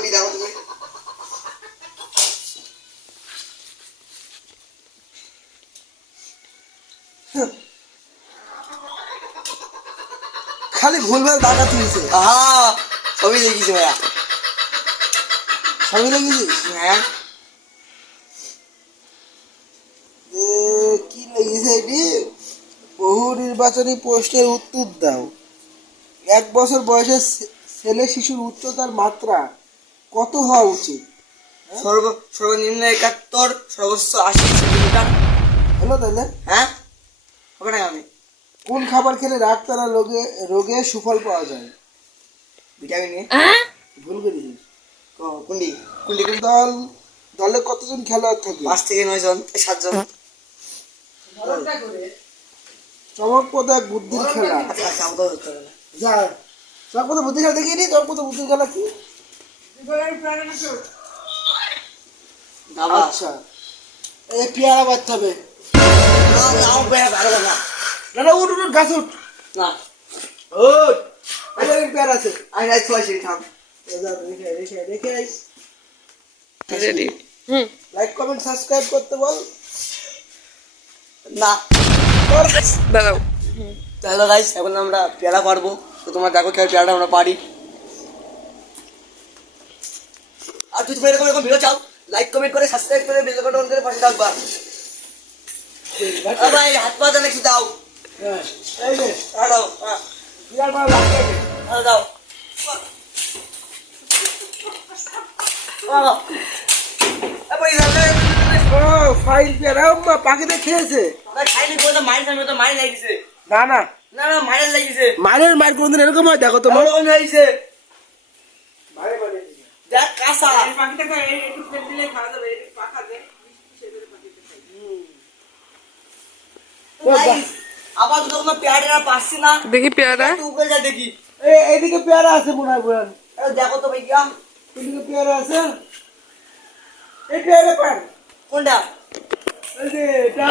মোটামুটি দেখো তুমি। খালি ভুলভাল দাগা তুলছে। হ্যাঁ সবই দেখিছি ভাইয়া। সবই লেগেছিস? হ্যাঁ কি লেগেছে এটি? বহু নির্বাচনী প্রশ্নের উত্তর দাও। 1 বছর বয়সের ছেলে শিশুর উচ্চতার মাত্রা কত হওয়া উচিত? সর্বনিম্ন 71, সর্বোচ্চ 80 সেন্টিমিটার। হলো তাহলে? হ্যাঁ হবে না আমি। কোন খাবার খেলে রাততারা রোগে সুফল পাওয়া যায়? Vitamin A. ভুল করেছিস। কুন্ডি কুন্ডি কুন্ডি। দলে কতজন খেলোয়াড় থাকে? 5 থেকে 9 জন, 7 জন। চমকপ্রদ এক বুদ্ধির খেলা। আচ্ছা আচ্ছা আমাদের ধরতে হবে না। যা চমকপ্রদ বুদ্ধির খেলা দেখিনি। চমকপ্রদ বুদ্ধির খেলা কি? দাবা। আচ্ছা এই পেয়ারা বাচ্চা হবে। আমার পেয়ারা ভালো না। না না উঠ উঠ গাছ উঠ। না উঠ পেয়ারা আছে। আমি রাইট ছয় থাম। রেখে রেডি। লাইক কমেন্ট সাবস্ক্রাইব করতে বল। না দাঁড়াও। তাহলে গাইস এখন আমরা পেয়ারা পারবো। তো তোমরা দেখো কি পেয়ারাটা আমরা পারি। আর যদি এরকম এরকম ভিডিও চাও লাইক কমেন্ট করে সাবস্ক্রাইব করে বেল বাটন অন করে পাশে থাকবা। ভাই হাত পা দেন একটু দাও। এই যে দাও বিরাট বড় লাগে। দাও। ও ফাইল পেয়ারা পাখিতে খেয়েছে। খাইনি কোনো মাইন খাইনি তো মাইন লাগিছে। না না না না মাইন লাগিছে। মারের মার কোনদিন এরকম হয় দেখো তো। ওরকম লাগিছে। মারে মারে দেখ কাঁচা। পাখিটাকে একটু ফেল দিলে খাওয়া যাবে। একটু পাখা দে। আবার তো কোনো পেয়ারা পাচ্ছি না। দেখি পেয়ারা। একটু উপরে যা দেখি। এইদিকে পেয়ারা আছে মনে হয় বুড়ান। দেখো তো ভাইয়া। এদিকে পেয়ারা আছে। এই পেয়ারা পান কোনটা? এই যে এটা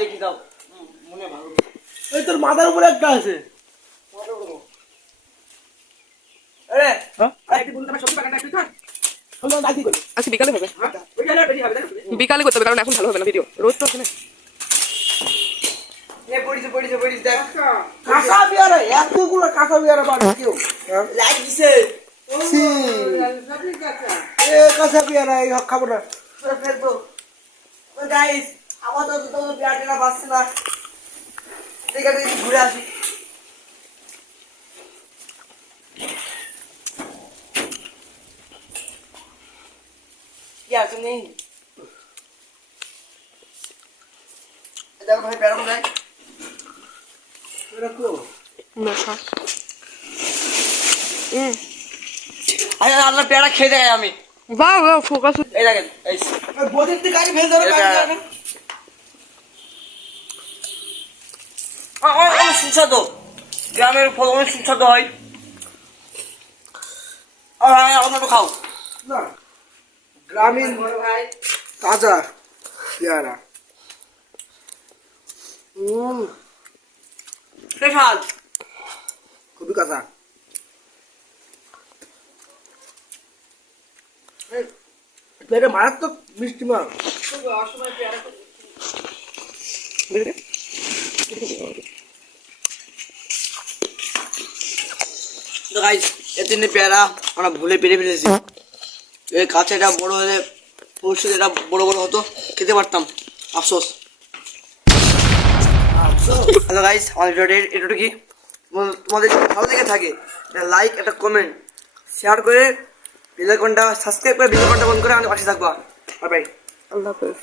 দেখি দাও। মনে ভালো। এই তোর মাথার উপরে একটা আছে। আরে হ্যাঁ একটু বলতে পারো সত্যি পাকাটা একটু খান। হলো দাদি করে। আচ্ছা বিকালে হবে। ওইটা বেশি হবে দেখো। বিকালে করতে হবে কারণ এখন ভালো হবে না ভিডিও। রোজ তো আছে না। পড়িছে দেখ। কাঁচা পেয়ারা এতগুলো কাঁচা পেয়ারা পাবে কেউ? লাইক দিছে। ছি। এ কাঁচা পেয়ারা এই খাবো না। তোরা ফেল তো। গাইস আবার তো পেয়ারা পাচ্ছে না। দেখে একটু ঘুরে আসি। কি আছে নেই? দেখো ভাই পেয়ারা কোথায়? এটা কেউ না খাস। আরে আল্লাহ পেয়ারা খেয়ে দেখাই আমি। বাহ বাহ ফোকাস। এই দেখেন এই বদির দিকে গাড়ি ফেল ধরে অনেক সুস্বাদু। গ্রামের ফল অনেক সুস্বাদু হয়। অন্য খাও। না গ্রামীণ তাজা পেয়ারা। স্পেশাল। খুবই কাঁচা। পেয়ারা মারাত্মক মিষ্টি মাল। তো গাইস এর তিনটে পেয়ারা আমরা ভুলে পেরে ফেলেছি। এই কাঁচাটা বড় হলে পরশু এটা বড় বড় হতো খেতে পারতাম। আফসোস। হ্যালো গাইস আমার ভিডিওটা এটুকু কি তোমাদের যদি ভালো লেগে থাকে একটা লাইক একটা কমেন্ট শেয়ার করে বেল আইকনটা সাবস্ক্রাইব করে বেল আইকনটা বন্ধ করে আমি পাশে থাকবা। Bye bye. আল্লাহ হাফেজ।